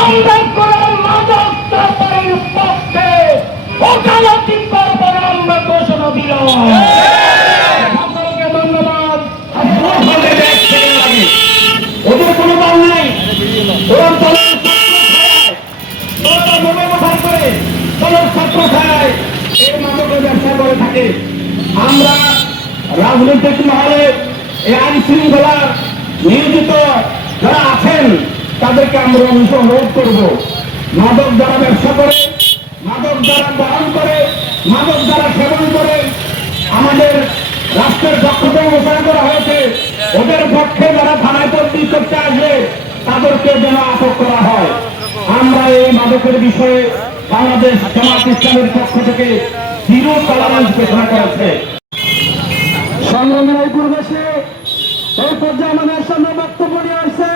আমরা কোন মাদক তরকারির পক্ষে ওকালতি করব না, আমরা ঘোষণা দিলাম। সকলকে ধন্যবাদ। আপনাদের দেশ থেকে লাগে ওদের কোনো দল নেই, ওরা দলের করে দলের ছাত্র ছায় এই মাদকের ব্যবসা করে থাকে। আমরা রাজনৈতিক মহলে এই আইন শৃঙ্খলা নিয়োজিত যারা আছেন তাদেরকে আমরা অনুসরণ করব। মাদক যারা ব্যবসা করে, মাদক যারা গ্রহণ করে, মাদক যারা সেবন করে, আমাদের রাষ্ট্রের পক্ষ থেকে ঘোষণা করা হয়েছে ওদের পক্ষে যারা থানায় তদবির করতে আসবে তাদেরকে যেন আটক করা হয়। আমরা এই মাদকের বিষয়ে বাংলাদেশ জামাত ইসলামের পক্ষ থেকে জিরো টলারেন্স ঘোষণা করেছে। সংগ্রামের এই পরিবেশে এই পর্যায়ে আমাদের সামনে বক্তব্য নিয়ে আসছে